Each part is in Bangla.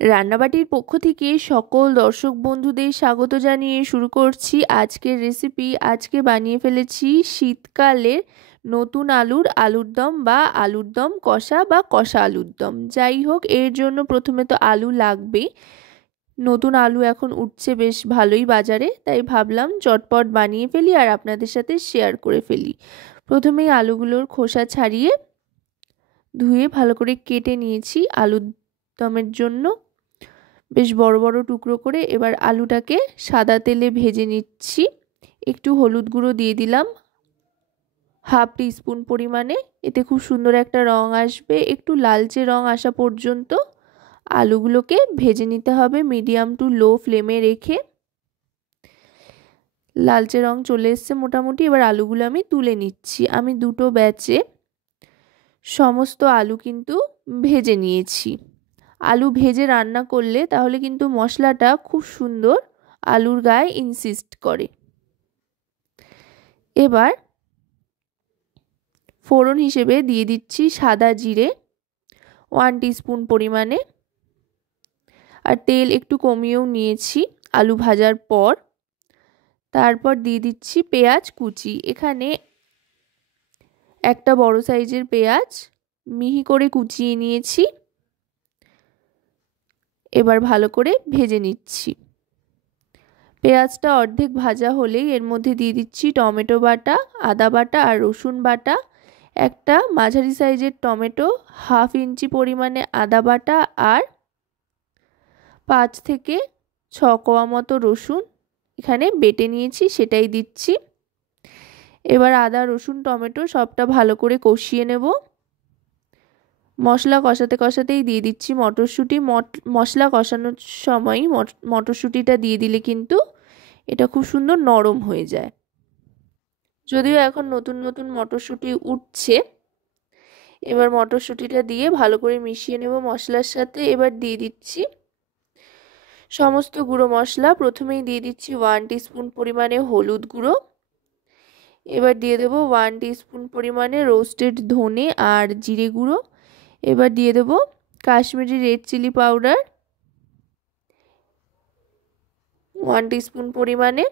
রান্নাবাটির পক্ষ থেকে সকল দর্শক বন্ধুদের স্বাগত জানিয়ে শুরু করছি আজকের রেসিপি। আজকে বানিয়ে ফেলেছি শীতকালের নতুন আলুর দম বা আলুর দম কষা বা কষা আলুর দম। যাই হোক, এর জন্য প্রথমে তো আলু লাগবেই। নতুন আলু এখন উঠছে বেশ ভালোই বাজারে, তাই ভাবলাম চটপট বানিয়ে ফেলি আর আপনাদের সাথে শেয়ার করে ফেলি। প্রথমেই আলুগুলোর খোসা ছাড়িয়ে ধুয়ে ভালো করে কেটে নিয়েছি আলুর দমের জন্য বেশ বড় বড় টুকরো করে। এবার আলুটাকে সাদা তেলে ভেজে নিচ্ছি। একটু হলুদ গুঁড়ো দিয়ে দিলাম হাফ টিস্পুন পরিমাণে, এতে খুব সুন্দর একটা রং আসবে। একটু লালচে রং আসা পর্যন্ত আলুগুলোকে ভেজে নিতে হবে মিডিয়াম টু লো ফ্লেমে রেখে। লালচে রং চলে এসছে মোটামুটি। এবার আলুগুলো আমি তুলে নিচ্ছি। আমি দুটো ব্যাচে সমস্ত আলু কিন্তু ভেজে নিয়েছি। আলু ভেজে রান্না করলে তাহলে কিন্তু মশলাটা খুব সুন্দর আলুর গায়ে ইনসিস্ট করে। এবার ফোড়ন হিসেবে দিয়ে দিচ্ছি সাদা জিরে 1 টিস্পুন পরিমাণে, আর তেল একটু কমিয়েও নিয়েছি আলু ভাজার পর। তারপর দিয়ে দিচ্ছি পেঁয়াজ কুচি। এখানে একটা বড় সাইজের পেঁয়াজ মিহি করে কুচিয়ে নিয়েছি। এবার ভালো করে ভেজে নিচ্ছি। পেঁয়াজটা অর্ধেক ভাজা হলেই এর মধ্যে দিয়ে দিচ্ছি টমেটো বাটা, আদা বাটা আর রসুন বাটা। একটা মাঝারি সাইজের টমেটো, হাফ ইঞ্চি পরিমাণে আদা বাটা আর 5 থেকে 6 কোয়া মতো রসুন এখানে বেটে নিয়েছি, সেটাই দিচ্ছি। এবার আদা রসুন টমেটো সবটা ভালো করে কষিয়ে নেব। মশলা কষাতে কষাতেই দিয়ে দিচ্ছি মটরশুঁটি। মশলা কষানোর সময় মটরশুঁটিটা দিয়ে দিলে কিন্তু এটা খুব সুন্দর নরম হয়ে যায়। যদিও এখন নতুন নতুন মটরশুঁটি উঠছে। এবার মটরশুঁটিটা দিয়ে ভালো করে মিশিয়ে নেব মশলার সাথে। এবার দিয়ে দিচ্ছি সমস্ত গুঁড়ো মশলা। প্রথমেই দিয়ে দিচ্ছি 1 টিস্পুন পরিমাণে হলুদ গুঁড়ো। এবার দিয়ে দেবো 1 টিস্পুন পরিমাণে রোস্টেড ধনে আর জিরে গুঁড়ো। এবার দিয়ে দেব Kashmiri red chilli powder 1 teaspoon পরিমাণে।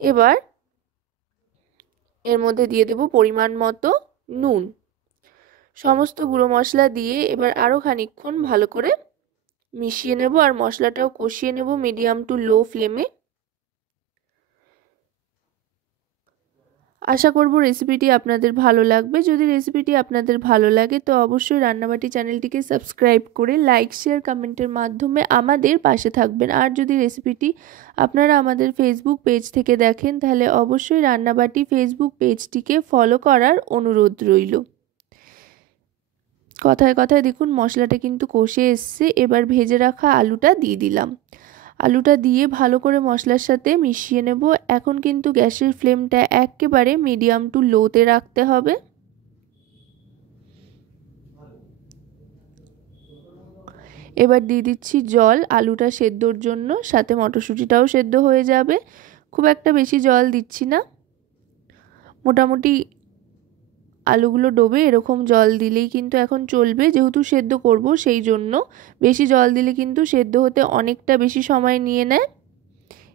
এবার এর মধ্যে দিয়ে দেব পরিমাণ মতো নুন। সমস্ত গুঁড়ো মশলা দিয়ে এবার আরও খানিকক্ষণ ভালো করে মিশিয়ে নেব আর মশলাটাও কষিয়ে নেব মিডিয়াম টু লো ফ্লেমে। আশা করব রেসিপিটি আপনাদের ভালো লাগবে। যদি রেসিপিটি আপনাদের ভালো লাগে তো অবশ্যই রান্নাবাটি চ্যানেলটিকে সাবস্ক্রাইব করে লাইক শেয়ার কমেন্টের মাধ্যমে আমাদের পাশে থাকবেন। আর যদি রেসিপিটি আপনারা আমাদের ফেসবুক পেজ থেকে দেখেন তাহলে অবশ্যই রান্নাবাটি ফেসবুক পেজটিকে ফলো করার অনুরোধ রইল। কথায় কথায় দেখুন মশলাটা কিন্তু কষে এসছে। এবার ভেজে রাখা আলুটা দিয়ে দিলাম। আলুটা দিয়ে ভালো করে মশলার সাথে মিশিয়ে নেব। এখন কিন্তু গ্যাসের ফ্লেমটা একেবারে মিডিয়াম টু লোতে রাখতে হবে। এবার দিয়ে দিচ্ছি জল আলুটা সেদ্ধর জন্য, সাথে মটরশুঁটিটাও সেদ্ধ হয়ে যাবে। খুব একটা বেশি জল দিচ্ছি না, মোটামুটি আলুগুলো ডোবে এরকম জল দিলেই কিন্তু এখন চলবে। যেহেতু সেদ্ধ করব সেই জন্য বেশি জল দিলে কিন্তু সেদ্ধ হতে অনেকটা বেশি সময় নিয়ে নেয়।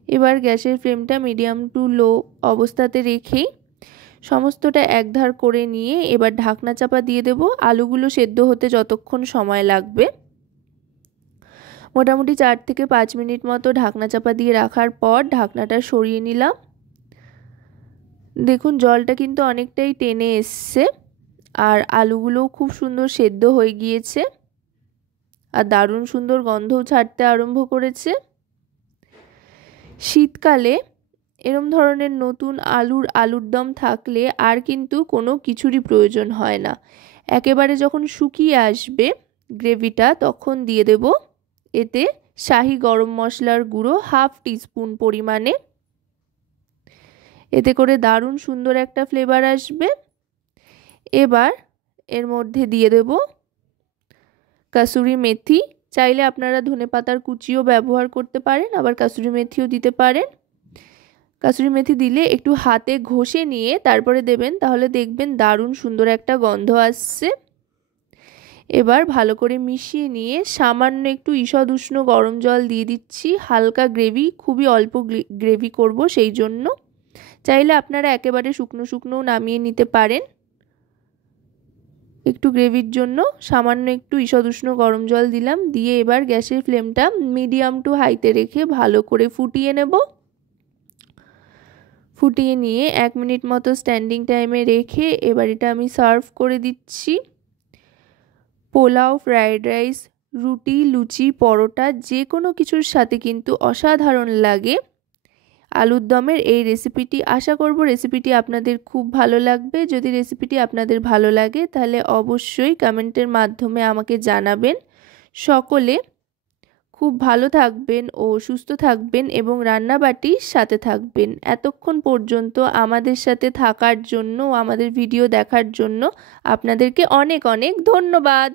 এবার গ্যাসের ফ্লেমটা মিডিয়াম টু লো অবস্থাতে রেখেই সমস্তটা একধার করে নিয়ে এবার ঢাকনা চাপা দিয়ে দেব। আলুগুলো সেদ্ধ হতে যতক্ষণ সময় লাগবে মোটামুটি 4 থেকে 5 মিনিট মতো ঢাকনা চাপা দিয়ে রাখার পর ঢাকনাটা সরিয়ে নিলাম। দেখুন জলটা কিন্তু অনেকটাই টেনে এসছে আর আলুগুলোও খুব সুন্দর সেদ্ধ হয়ে গিয়েছে আর দারুণ সুন্দর গন্ধও ছাড়তে আরম্ভ করেছে। শীতকালে এরম ধরনের নতুন আলুর দম থাকলে আর কিন্তু কোনো কিছুরই প্রয়োজন হয় না। একেবারে যখন শুকিয়ে আসবে গ্রেভিটা তখন দিয়ে দেব এতে শাহি গরম মশলার গুঁড়ো 1/2 টিস্পুন পরিমাণে। এতে করে দারুণ সুন্দর একটা ফ্লেভার আসবে। এবার এর মধ্যে দিয়ে দেব কাসুরি মেথি। চাইলে আপনারা ধনেপাতার কুচিও ব্যবহার করতে পারেন, আবার কাসুরি মেথিও দিতে পারেন। কাসুরি মেথি দিলে একটু হাতে ঘষে নিয়ে তারপরে দেবেন, তাহলে দেখবেন দারুণ সুন্দর একটা গন্ধ আসছে। এবার ভালো করে মিশিয়ে নিয়ে সামান্য একটু ঈষৎ উষ্ণ গরম জল দিয়ে দিচ্ছি। হালকা গ্রেভি, খুবই অল্প গ্রেভি করব সেই জন্য। চাইলে আপনারা একেবারে শুকনো শুকনো নামিয়ে নিতে পারেন। একটু গ্রেভির জন্য সামান্য একটু ঈষৎ উষ্ণ গরম জল দিলাম, দিয়ে এবার গ্যাসের ফ্লেমটা মিডিয়াম টু হাইতে রেখে ভালো করে ফুটিয়ে নেব। ফুটিয়ে নিয়ে 1 মিনিট মতো স্ট্যান্ডিং টাইমে রেখে এবার এটা আমি সার্ভ করে দিচ্ছি। পোলাও, ফ্রাইড রাইস, রুটি, লুচি, পরোটা যে কোনো কিছুর সাথে কিন্তু অসাধারণ লাগে আলুর দমের এই রেসিপিটি। আশা করব রেসিপিটি আপনাদের খুব ভালো লাগবে। যদি রেসিপিটি আপনাদের ভালো লাগে তাহলে অবশ্যই কমেন্টের মাধ্যমে আমাকে জানাবেন। সকলে খুব ভালো থাকবেন ও সুস্থ থাকবেন এবং রান্নাবাটির সাথে থাকবেন। এতক্ষণ পর্যন্ত আমাদের সাথে থাকার জন্য ও আমাদের ভিডিও দেখার জন্য আপনাদেরকে অনেক অনেক ধন্যবাদ।